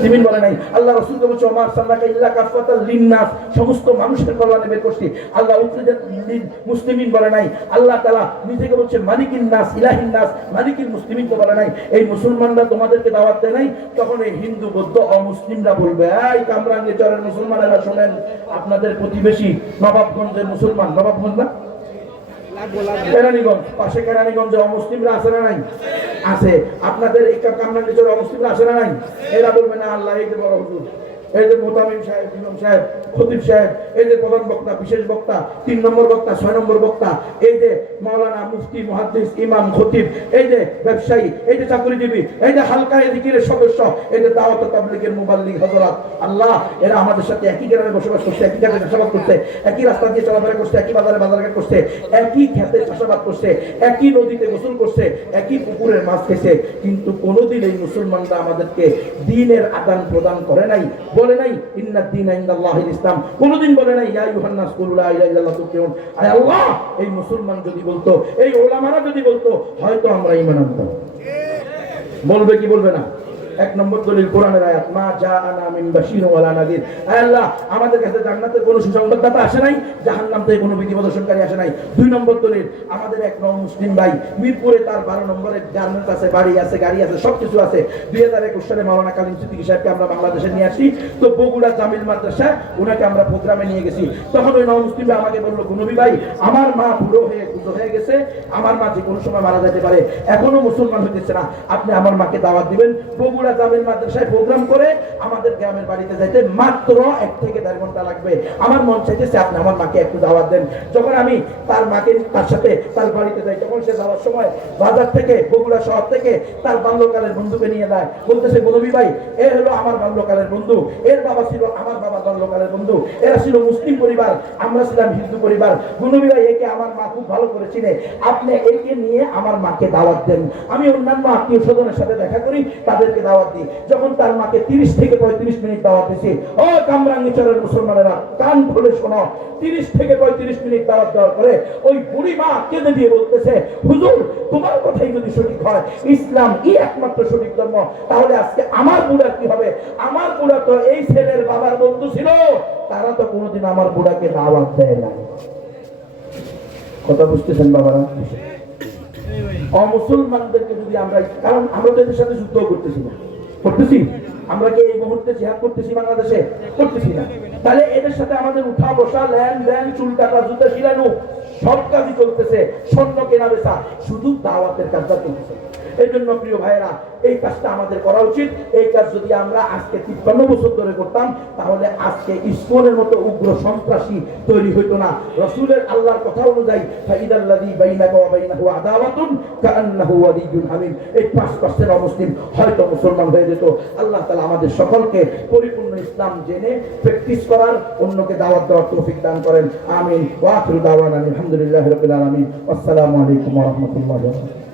মুসলিমিন বলে নাই। আল্লাহ রাসূলকে বলছে ওমা আরসালনাকা ইল্লা কাফাতাল লিন্নাস, সমস্ত মানুষের কল্যাণে বের করছি। আল্লাহ মুসলিমিন বলে নাই। আল্লাহ তাআলা নিজেকে বলছে মালিকিন নাস, ইলাহিন নাস, মালিকিল মুসলিমিন তো বলে নাই। এই মুসলমানরা তোমাদেরকে দাওয়াত দেয় নাই, তখন এই হিন্দু বৌদ্ধ অমুসলিমরা বলবে এই কামরাঙ্গীরচরের মুসলমানেরা শোনেন, আপনাদের প্রতিবেশী নবাবগঞ্জের মুসলমান, নবাবগঞ্জ না কেরানীগঞ্জ, পাশে কেরানীগঞ্জে অমুসলিমরা আছে না নাই? আছে। আপনাদের এই কামরাঙ্গীরচরের অমুসলিমরা আছে না নাই? এরা বলবে না আল্লাহ এই যে বড় হুজুর, এই যে মোতামিম সাহেব, ইমাম সাহেব, খতিব সাহেব, এই যে প্রধান বক্তা, বিশেষ বক্তা, 3 নম্বর বক্তা, 6 নম্বর বক্তা, এই যে মাওলানা, মুফতি, মুহাদ্দিস, ইমাম, খতিব, এই যে ব্যবসায়ী, এই যে চাকরিজীবী, এই যে হালকায়ে জিকিরের সদস্য, এই যে দাওয়াত তাবলীগের মুবাল্লিগ হযরত, আল্লাহ এরা আমাদের সাথে একই গ্রামে বসবাস করছে, একই কাজে চাষাবাদ করছে, একই রাস্তা দিয়ে চলাফেরা করছে, একই বাজারে বাজারঘাট করছে, একই খেতে চাষাবাদ করছে, একই নদীতে গোসল করছে, একই পুকুরের মাছ খেয়েছে, কিন্তু কোনোদিন এই মুসলমানরা আমাদেরকে দ্বীনের আদান প্রদান করে নাই, বলে নাই ইন্নাদ দীনা ইনদাল্লাহিল ইসলাম, কোনদিন বলে নাই ইয়া আইয়ুহান নাস কুলু লা ইলাহা ইল্লাল্লাহ তুফলিহুন। আয় আল্লাহ, এই মুসলমান যদি বলতো, এই ওলামারা যদি বলতো, হয়তো আমরা ঈমান আনতাম। বলবে কি বলবে না? 1 নম্বর দলিল কোরআনের আয়াত, মা জাআনা মিন বাশির ওয়ালা নাযির। আয় আল্লাহ, আমাদের কাছে জান্নাতের কোনো সুসংবাদদাতা আসে নাই, জাহান্নাম থেকে কোনো বিধি প্রদর্শনকারী আসে নাই। 2 নম্বর দলিল, আমাদের এক মুসলিম ভাই মিরপুরে তার 12 নম্বরের গার্মেন্টস আছে, বাড়ি আছে, গাড়ি আছে, সবকিছু আছে। 2021 সালে মাওলানা কালিম সিদ্দিকী সাহেবকে আমরা বাংলাদেশে নিয়ে আসি, তো বগুড়া জামিল মাদ্রাসায় ওনাকে আমরা প্রোগ্রামে নিয়ে গেছি। তখন ওই মুসলিম ভাই আমাকে বললো, নবী ভাই, আমার মা বুড়ো হয়ে গেছে, আমার মা যে কোনো সময় মারা যেতে পারে, এখনো মুসলমান হইতেছে না, আপনি আমার মাকে দাওয়াত দিবেন। বগুড়া জামিল মাদ্রাসায় প্রোগ্রাম করে আমাদের গ্রামের বাড়িতে যাইতে মাত্র 1 থেকে 1.5 ঘন্টা লাগবে। আমার মন চাইতেছে আপনি আমার মাকে একটু দাওয়াত দেন। যখন আমি তার মাকে তার সাথে তার বাড়িতে যাই, তখন সে যাওয়ার সময় বাজার থেকে, বগুড়া শহর থেকে তার বাল্যকালের বন্ধুকে নিয়ে যায়। বলতেছে, নবী ভাই, এ হলো আমার বাল্যকালের বন্ধু, এর বাবা ছিল আমার বাবার বাল্যকালের বন্ধু, এরা ছিল মুসলিম পরিবার, আমরা ছিলাম হিন্দু পরিবার। নবী ভাই, একে আমার মা খুব ভালো করে চিনে, আপনি একে নিয়ে আমার মাকে দাওয়াত দেন। আমি অন্যান্য আত্মীয় স্বজনের সাথে দেখা করি, তাদেরকে দাওয়াত দিই। যখন তার মাকে 30 থেকে 35 মিনিট দাওয়াত দিয়েছি, ও কামরাঙ্গীরচরের মুসলমানেরা কান খুলে শোনো, 30 থেকে 35 মিনিট দাওয়াত দেওয়ার পরে ওই বুড়ি মা কেঁদে দিয়ে বলতেছে, হুজুর তোমার কথাই যদি সঠিক হয়, ইসলাম ই একমাত্র সঠিক ধর্ম, তাহলে আজকে আমার বুড়ার কি হবে? আমার বুড়া তো এই ছেলের বাবার বন্ধু ছিল, তারা তো কোনোদিন আমার বুড়াকে দাওয়াত দেয় না। কথা বুঝতেছেন বাবারা? অমুসলমানদেরকে যদি আমরা, কারণ আমরা তো এদের সাথে যুদ্ধ করতেছি না, করতেছি? আমরা কি এই মুহূর্তে জিহাদ করতেছি বাংলাদেশে? করতেছি না। তাহলে এদের সাথে আমাদের উঠা বসা, লেন দেন, চুল কাটা, জুতা ছিলানো, সব কাজই চলতেছে, স্বর্ণ কেনা বেচা, শুধু দাওয়াতের কাজটা চলতেছে। এই জন্য প্রিয় ভাইয়েরা, এই কাজটা আমাদের করা উচিত। এই কাজ যদি আমরা আজকে 53 বছর ধরে করতাম, তাহলে আজকে ইসলামের মতো উগ্র সন্ত্রাসী তৈরি হইতো না। রাসূলের আল্লাহর কথা অনুযায়ী, ফাইদাল্লাযী বাইনাকা ওয়া বাইনাহু আদাওয়াতুন কাআন্নাহু ওয়ালিয়্যুন হামীম, এই 5% অমুসলিম হয়তো মুসলমান হয়ে যেত। আল্লাহ তাআলা আমাদের সকলকে পরিপূর্ণ ইসলাম জেনে প্র্যাকটিস করার, অন্যকে দাওয়াত দেওয়ার তৌফিক দান করেন। আমিন। ওয়া আখিরু দাওয়ানা আলহামদুলিল্লাহি রাব্বিল আলামিন। আসসালামু আলাইকুম ওয়া রাহমাতুল্লাহি ওয়া বারাকাতুহু।